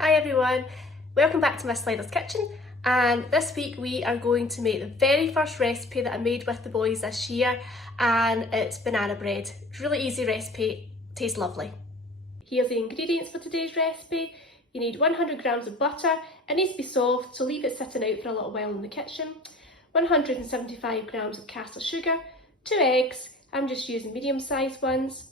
Hi everyone, welcome back to Miss Slider's Kitchen, and this week we are going to make the very first recipe that I made with the boys this year, and it's banana bread. Really easy recipe, tastes lovely. Here's the ingredients for today's recipe. You need 100 grams of butter. It needs to be soft, so leave it sitting out for a little while in the kitchen. 175 grams of caster sugar, 2 eggs, I'm just using medium-sized ones,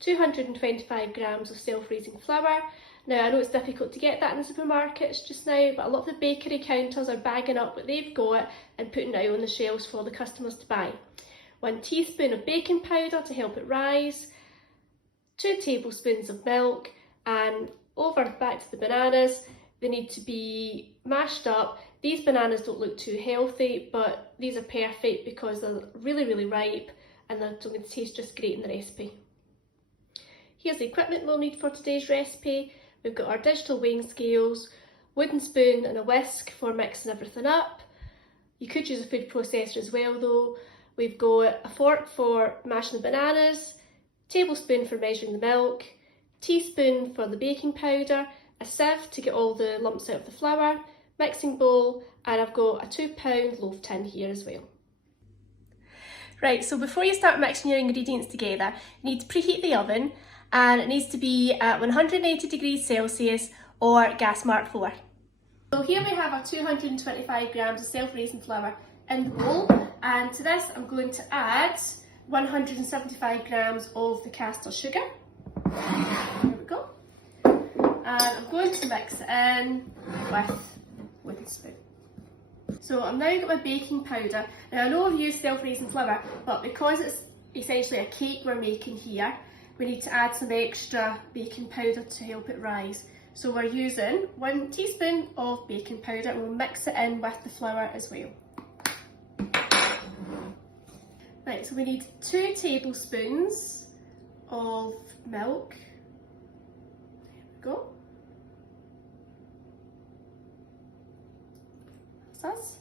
225 grams of self-raising flour. Now I know it's difficult to get that in the supermarkets just now, but a lot of the bakery counters are bagging up what they've got and putting it out on the shelves for the customers to buy. 1 teaspoon of baking powder to help it rise, 2 tablespoons of milk, and back to the bananas. They need to be mashed up. These bananas don't look too healthy, but these are perfect because they're really ripe and they're going to taste just great in the recipe. Here's the equipment we'll need for today's recipe. We've got our digital weighing scales, wooden spoon and a whisk for mixing everything up. You could use a food processor as well though. We've got a fork for mashing the bananas, tablespoon for measuring the milk, teaspoon for the baking powder, a sieve to get all the lumps out of the flour, mixing bowl, and I've got a 2-pound loaf tin here as well. Right, so before you start mixing your ingredients together, you need to preheat the oven, and it needs to be at 180 degrees Celsius or gas mark 4. So here we have our 225 grams of self-raising flour in the bowl, and to this I'm going to add 175 grams of the caster sugar. There we go. And I'm going to mix it in with a wooden spoon. So I've now got my baking powder. Now I know I've used self-raising flour, but because it's essentially a cake we're making here, we need to add some extra baking powder to help it rise. So we're using 1 teaspoon of baking powder and we'll mix it in with the flour as well. Right, so we need 2 tablespoons of milk. There we go. That's us.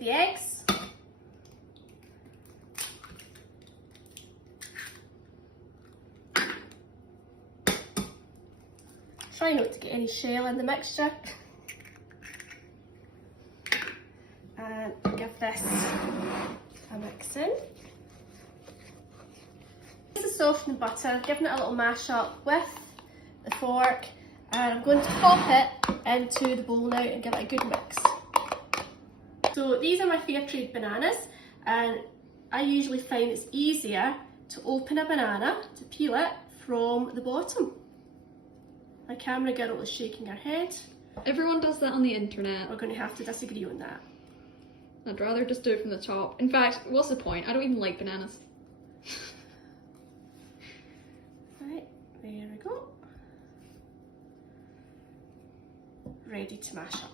The eggs. Try not to get any shell in the mixture. And give this a mix in. This is softening butter, giving it a little mash up with the fork, and I'm going to pop it into the bowl now and give it a good mix. So these are my fair trade bananas, and I usually find it's easier to open a banana, to peel it from the bottom. My camera girl is shaking her head. Everyone does that on the internet. We're going to have to disagree on that. I'd rather just do it from the top. In fact, what's the point? I don't even like bananas. Right, there we go. Ready to mash up.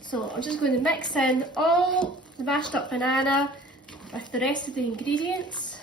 So I'm just going to mix in all the mashed up banana with the rest of the ingredients.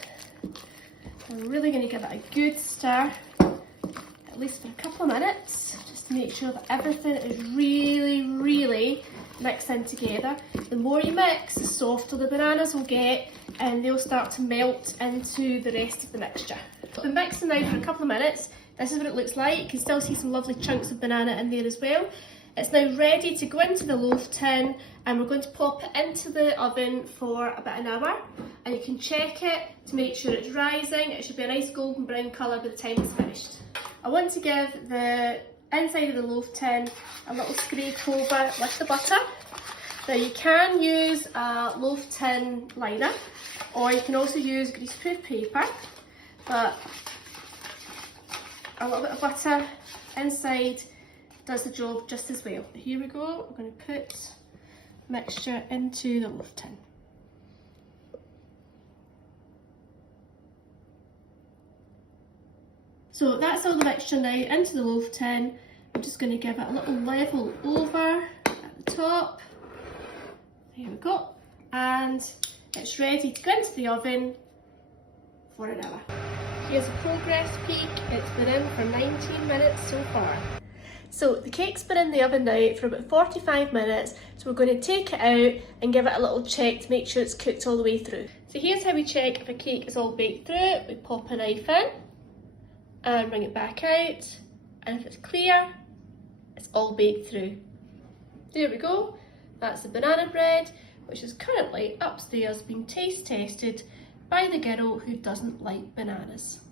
I'm really going to give it a good stir, at least for a couple of minutes, just to make sure that everything is really mixed in together. The more you mix, the softer the bananas will get and they'll start to melt into the rest of the mixture. I've been mixing now for a couple of minutes. This is what it looks like. You can still see some lovely chunks of banana in there as well. It's now ready to go into the loaf tin, and we're going to pop it into the oven for about an hour, and you can check it to make sure it's rising. It should be a nice golden brown colour by the time it's finished. I want to give the inside of the loaf tin a little scrape over with the butter. Now you can use a loaf tin liner, or you can also use greaseproof paper, but a little bit of butter inside does the job just as well. Here we go, we're going to put mixture into the loaf tin. So that's all the mixture now into the loaf tin. I'm just going to give it a little level over at the top. There we go. And it's ready to go into the oven for an hour. Here's a progress peek. It's been in for 19 minutes so far. So the cake's been in the oven now for about 45 minutes, so we're going to take it out and give it a little check to make sure it's cooked all the way through. So here's how we check if a cake is all baked through. We pop a knife in and bring it back out, and if it's clear, it's all baked through. There we go, that's the banana bread, which is currently upstairs being taste tested by the girl who doesn't like bananas.